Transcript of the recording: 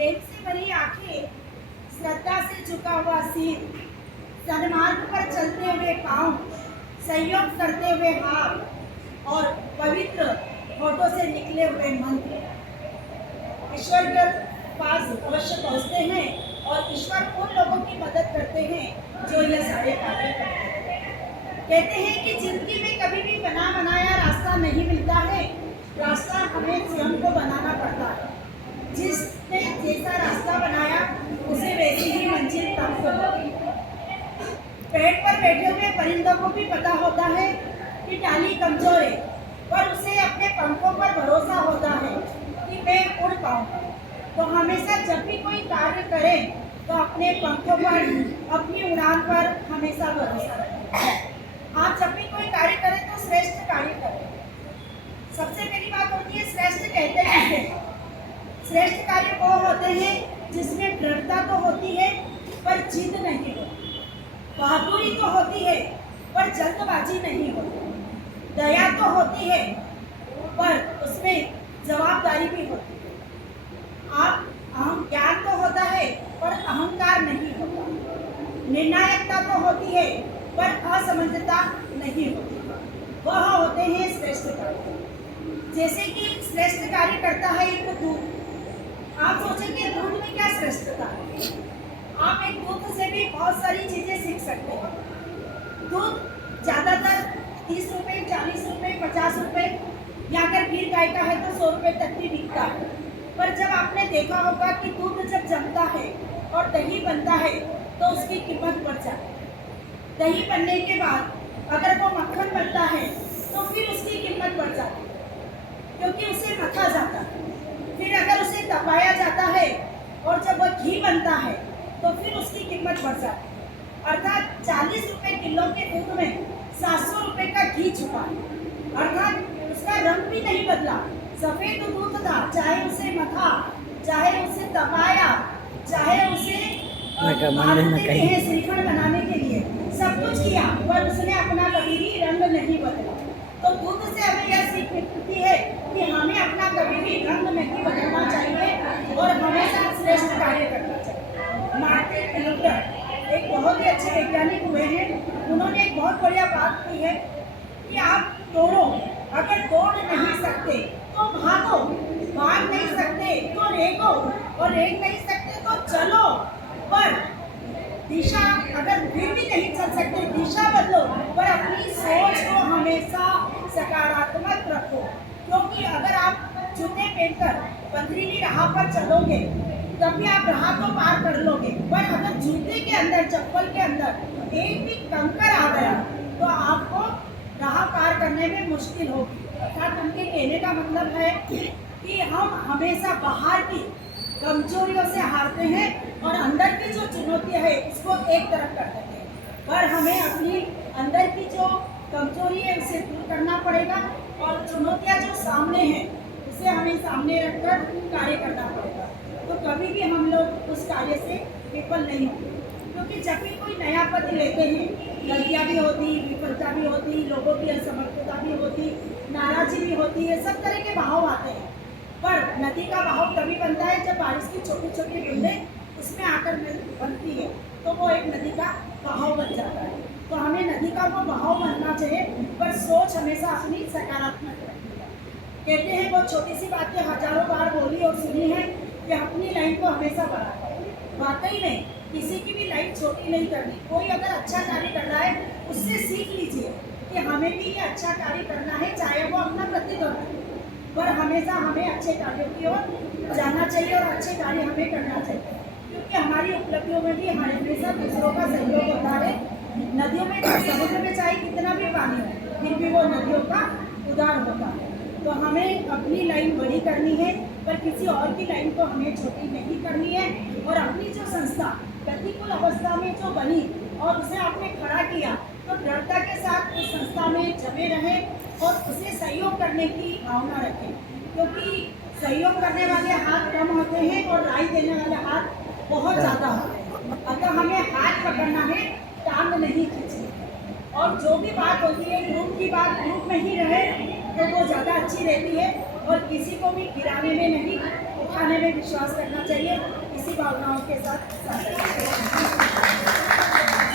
प्रेम से भरी आंखें, श्रद्धा से झुका हुआ सिर, सन्मार्ग पर चलते हुए पांव, संयोग करते हुए हाथ और पवित्र होठों से निकले हुए मंत्र ईश्वर के पास अवश्य पहुंचते हैं और ईश्वर उन लोगों की मदद करते हैं जो ये सारे कार्य करते हैं। कहते हैं कि जिंदगी में कभी भी बना बनाया रास्ता नहीं मिलता है, रास्ता हमें स्वयं को बनाना पड़ता है। जिसने जैसा रास्ता बनाया उसे वैसी ही मंजिल प्राप्त होगी। पेड़ पर बैठे हुए परिंदों को भी पता होता है कि डाली कमजोर है, पर उसे अपने पंखों पर भरोसा होता है कि मैं उड़ पाऊँ। तो हमेशा जब भी कोई कार्य करें तो अपने पंखों पर, अपनी उड़ान पर हमेशा भरोसा रखें। आप जब भी कोई कार्य करें तो श्रेष्ठ कार्य करें। सबसे पहली बात होती है श्रेष्ठ कहते हैं। श्रेष्ठ कार्य वो होते हैं जिसमें दृढ़ता तो होती है पर जिद नहीं होती, बहादुरी तो होती है पर जल्दबाजी नहीं होती, दया तो होती है पर उसमें जवाबदारी भी होती है। आप ज्ञान तो होता है पर अहंकार नहीं होता, निर्णायकता तो होती है पर असमंजसता नहीं होती। वह होते हैं श्रेष्ठ कार्य। जैसे कि श्रेष्ठ कार्य करता है एक दूध। आप सोचेंगे दूध में क्या श्रेष्ठता है? आप एक दूध से भी बहुत सारी चीजें सीख सकते हैं। दूध ज्यादातर 30 रुपए, 40 रुपए, 50 रुपए या अगर गिर गाय का है तो 100 रुपए तक भी बिकता है। पर जब आपने देखा होगा कि दूध जब जमता है और दही बनता है तो उसकी कीमत बढ़ जाती है। दही बनने के बाद अगर वो मक्खन बनता है तो फिर उसकी कीमत बढ़ जाती है क्योंकि उसे मथा जाता है। फिर अगर उसे तपाया जाता है और जब वह घी बनता है तो फिर उसकी कीमत बढ़ जाती है। अर्थात 40 रुपए किलो के दूध में 700 रुपए का घी छुपा है। अर्थात उसका रंग भी नहीं बदला, सफेद दूध था, चाहे उसे मथा, चाहे उसे तपाया, चाहे उसे श्रीखंड बनाने के लिए सब कुछ किया, पर उसने अपना कभी भी रंग नहीं बदला। तो दूध से हमें यह सीख मिलती है कि हमें अपना कभी भी रंग नहीं बदलना चाहिए और हमेशा श्रेष्ठ कार्य करना चाहिए। मार्टिन लूथर एक बहुत ही अच्छे वैज्ञानिक हुए हैं। उन्होंने एक बहुत बढ़िया बात की है कि आप दौड़ो, अगर दौड़ नहीं सकते तो भागो, भाग नहीं सकते तो रेंगो और रेंग नहीं सकते तो चलो, पर दिशा अगर फिर भी नहीं चल सकते दिशा बदलो, पर अपनी सोच को हमेशा सकारात्मक रखो। क्योंकि अगर आप जूते पहनकर पथरीली राह पर चलोगे तब भी आप राह तो पार कर लोगे, पर अगर जूते के अंदर, चप्पल के अंदर एक भी कंकर आ गया तो आपको राह पार करने में मुश्किल होगी। अर्थात उनके कहने का मतलब है कि हम हमेशा बाहर की कमजोरियों से हारते हैं और अंदर की जो चुनौतियां है उसको एक तरफ कर देते हैं। पर हमें अपनी अंदर की जो कमजोरी है उसे दूर करना पड़ेगा और चुनौतियां जो सामने हैं उसे हमें सामने रखकर कार्य करना पड़ेगा। तो कभी भी हम लोग उस कार्य से विफल नहीं होंगे, क्योंकि जब भी कोई नया पद लेते हैं गलतियाँ भी होती, विफलता भी होती, लोगों की असमर्थता भी होती, नाराजी भी होती है, सब तरह के बहाव आते हैं। पर नदी का बहाव तभी बनता है जब बारिश की छोटी छोटी बूंदें उसमें आकर बनती है तो वो एक नदी का बहाव बन जाता है। तो हमें नदी का वो बहाव बनना चाहिए, पर सोच हमेशा अपनी सकारात्मक रखनी है। कहते हैं वो छोटी सी बातें हजारों बार बोली और सुनी है कि अपनी लाइन को हमेशा बढ़ाना है। वाकई में किसी की भी लाइन छोटी नहीं करनी। कोई अगर अच्छा कार्य कर रहा है उससे सीख लीजिए कि हमें भी ये अच्छा कार्य करना है, चाहे वो अपना प्रतिद्वंद हो, पर हमेशा हमें अच्छे कार्यों की ओर जाना चाहिए और अच्छे कार्य हमें करना चाहिए। क्योंकि हमारी उपलब्धियों में भी हमेशा दूसरों का सहयोग होता है। नदियों में, समुद्र में चाहे कितना भी पानी हो फिर भी वो नदियों का उदार होता है। तो हमें अपनी लाइन बड़ी करनी है पर किसी और की लाइन को हमें छोटी नहीं करनी है। और अपनी जो संस्था प्रतिकूल अवस्था में जो बनी और उसे आपने खड़ा किया तो दृढ़ता के साथ उस संस्था में जमे रहें और उसे सहयोग करने की भावना रखें। क्योंकि सहयोग करने वाले हाथ कम होते हैं और राय देने वाले हाथ बहुत ज़्यादा होते हैं। अतः हमें हाथ पकड़ना है, टांग नहीं खींचनी। और जो भी बात होती है ग्रुप की बात ग्रुप में ही रहे तो वो ज़्यादा अच्छी रहती है और किसी को भी गिराने में नहीं, उठाने में विश्वास करना चाहिए। भावनाओं के साथ साझा किया।